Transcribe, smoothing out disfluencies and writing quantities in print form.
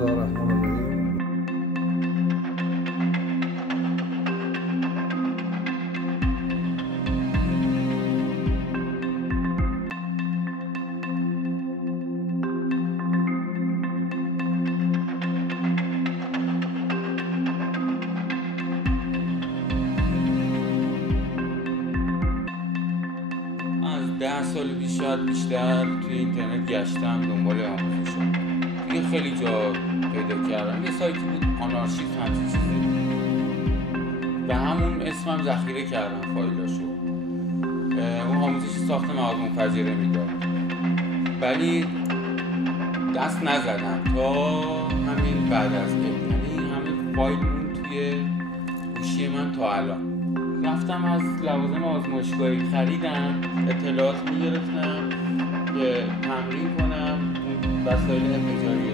الله الرحمن الرحیم. از 10 سال پیش شاید بیشتر توی اینترنت گشتم دنبال آموزشم. دیگه خیلی جا پیدا کردم. یه سایتی بود آنارشیست همچین چیزی، به همون اسمم ذخیره کردم فایلاشو. اون آموزش ساخت مواد منفجره میداد، ولی دست نزدم تا همین بعد از یعنی همین فایل اون توی گوشی من تا الان. رفتم از لوازم آزمایشگاهی خریدم، اطلاعات میگرفتم که تمرین کنم وسایل انفجاری